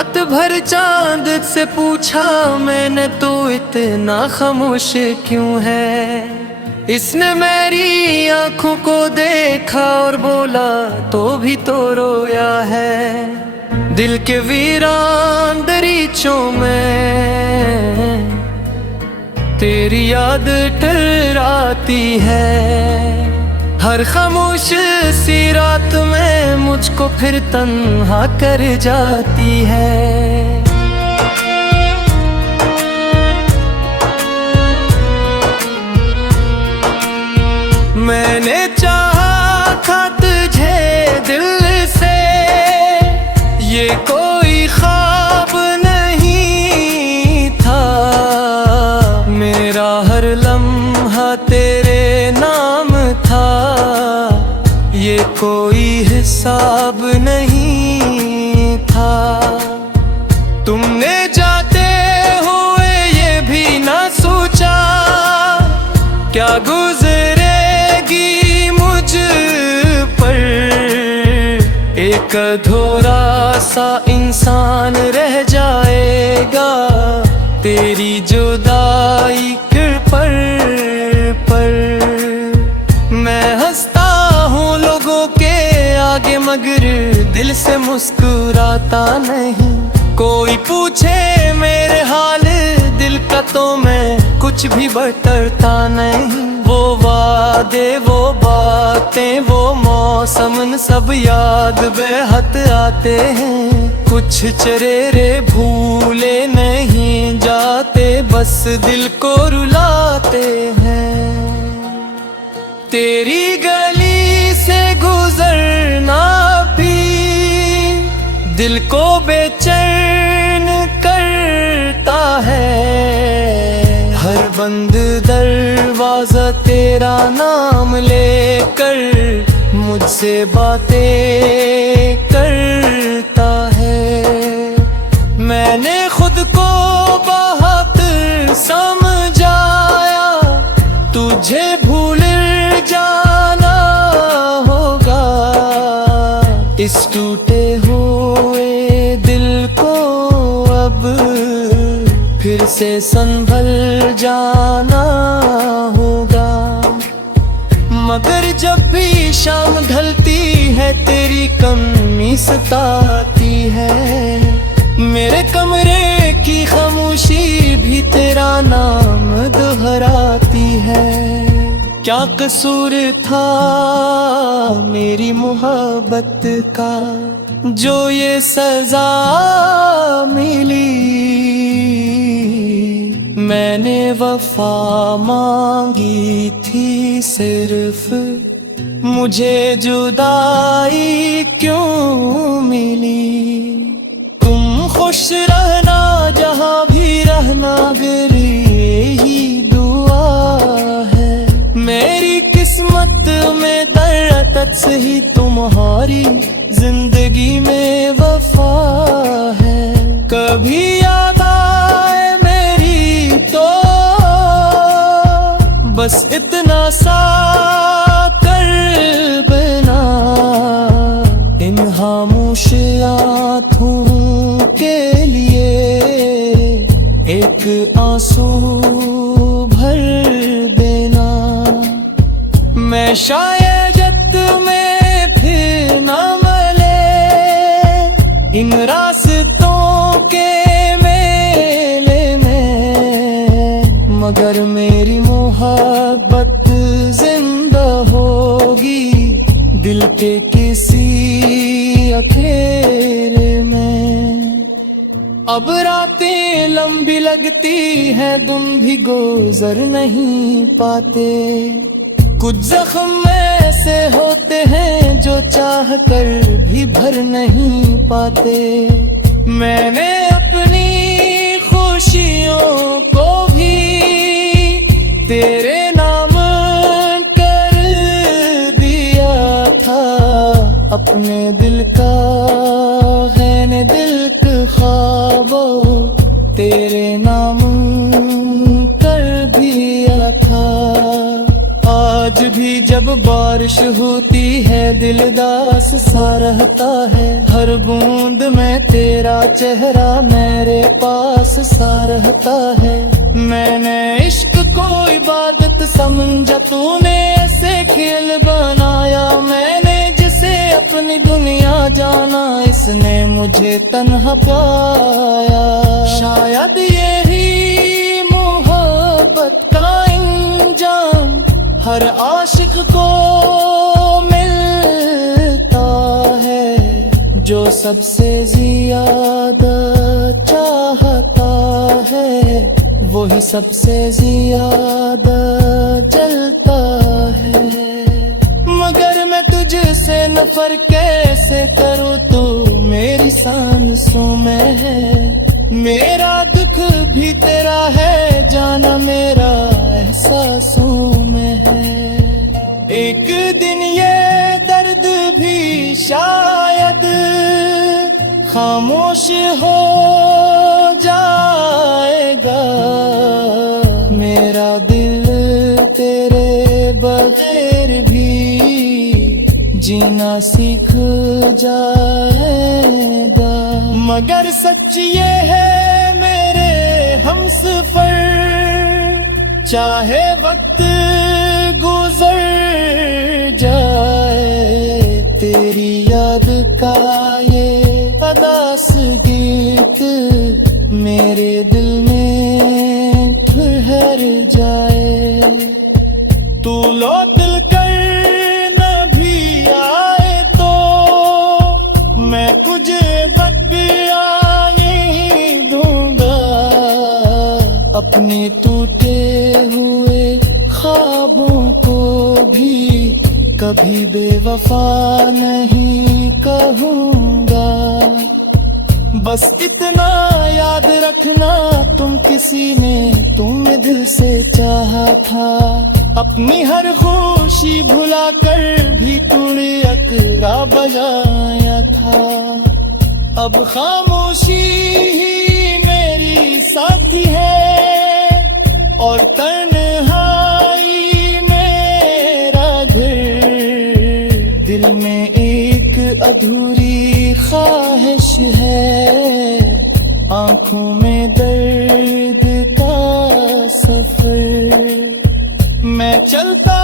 रात भर चांद से पूछा मैंने तो इतना खामोश क्यों है। इसने मेरी आंखों को देखा और बोला तो भी तो रोया है। दिल के वीरान दरीचों में तेरी याद टकराती है। हर खामोश सी रात में मुझको फिर तन्हा कर जाती है। मैंने चाहा था तुझे दिल से, ये कोई ख्वाब नहीं था। मेरा हर लम्हा तेरे नाम था, ये कोई हिसाब नहीं था। तुमने जाते हुए ये भी ना सोचा क्या गुजरेगी मुझ पर। एक अधूरा सा इंसान रह जाएगा तेरी जुदाई पर। मैं हंसता हूँ लोगों के आगे मगर दिल से मुस्कुराता नहीं। कोई पूछे मेरे हाल दिल का तो मैं कुछ भी बतरता नहीं। वो वादे वो बातें वो मौसम सब याद बेहद आते हैं। कुछ चरेरे भूले नहीं जाते बस दिल को रुलाते हैं। तेरी गली से गुजरना भी दिल को बेचैन करता है। हर बंद दरवाजा तेरा नाम लेकर मुझसे बातें करता है। मैंने खुद को बहुत समझाया तुझे भूल जाना होगा। इस टूटे हुए दिल को अब फिर से संभल जाना होगा। मगर जब भी शाम ढलती है तेरी कमी सताती है। मेरे कमरे की खामोशी भी तेरा नाम दोहराती है। क्या कसूर था मेरी मोहब्बत का जो ये सजा मिली। मैंने वफा मांगी थी सिर्फ, मुझे जुदाई क्यों मिली। तुम खुश रहना जहाँ भी रहना मेरी यही दुआ है। मेरी किस्मत में दर्द से ही तुम्हारी जिंदगी में वफा है। कभी याद आए मेरी तो बस इतना सा कर बना। इन खामोश आँखों के लिए एक आंसू भर देना। मैं शायद में फिर न मिले इन रास्तों के मेले में। मगर मेरी मोहब्बत जिंदा होगी दिल के किसी अखेरे में। अब रातें लंबी लगती हैं दिन भी गुजर नहीं पाते। कुछ जख्म ऐसे होते हैं जो चाह कर भी भर नहीं पाते। मैंने अपनी खुशियों को भी तेरे नाम कर दिया था। अपने दिल का है दिल का ख्वाबों तेरे नाम कर दिया था। आज आज भी जब बारिश होती है दिल दास सा रहता है, हर बूंद में तेरा चेहरा मेरे पास सा रहता है। मैंने इश्क को इबादत समझा, तूने ऐसे खेल बनाया, मैंने जिसे अपनी दुनिया जाना इसने मुझे तन्हा पाया। शायद यही मोहब्बत का अंजाम हर आशिक को मिलता है, जो सबसे ज्यादा चाहता है वही सबसे ज्यादा जलता है। मगर मैं तुझसे नफर कैसे करूँ, तू मेरी सांसों में है। मेरा दुख भी तेरा है, जाना मेरा एहसासों में है। एक दिन ये दर्द भी शायद खामोश हो जाएगा, मेरा दिल तेरे बगैर भी जीना सीख जाएगा। मगर सच ये है मेरे हमसफर, चाहे वक्त गुजर जाए, तेरी याद का ये अदास गीत मेरे दिल में ठहर जाए। तू लौट कर न भी आए तो मैं कुछ बदआई दूंगा, अपने टूटे हुए ख्वाबों को भी कभी बेवफा नहीं कहूँगा। बस इतना याद रखना, तुम किसी ने तुम्हें दिल से चाहा था, अपनी हर खुशी भुला कर भी तूने अकरा बजाया था। अब खामोशी ही मेरी साथी है और तन्हाई मेरा घर, दिल में एक अधूरी ख्वाहिश है, आंखों में दर्द का सफर। मैं चलता